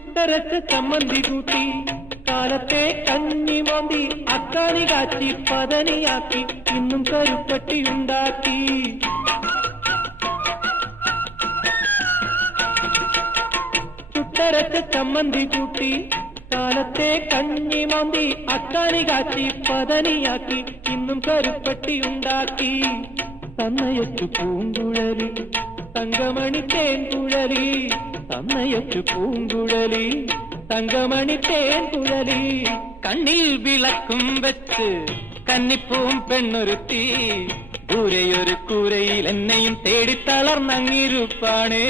ചുട്ടരച്ച ചമ്മന്തി കൂട്ടി കാലത്തെ കഞ്ഞി മോന്തി അക്കാനി കാച്ചി പതനിയാക്കി ഇന്നും കരുപ്പട്ടിയുണ്ടാക്കി. ചുട്ടരച്ച ചമ്മന്തി കൂട്ടി കാലത്തെ കഞ്ഞി മോന്തി അക്കാനി കാച്ചി പതനിയാക്കി ഇന്നും കരുപ്പട്ടിയുണ്ടാക്കി. തന്നയച്ചു പൂങ്കുഴലി തങ്കമണി തേൻകുഴലി, തന്നയച്ചു പൂങ്കുഴലി തങ്കമണി തേൻകുഴലി. കണ്ണിൽ വിളക്കും വെച്ച് കന്നിപ്പൂം പെണ്ണൊരുത്തി ദൂരെയൊരു കൂരയിൽ എന്നെയും തേടി തളർന്നങ്ങിരുപ്പാണേ.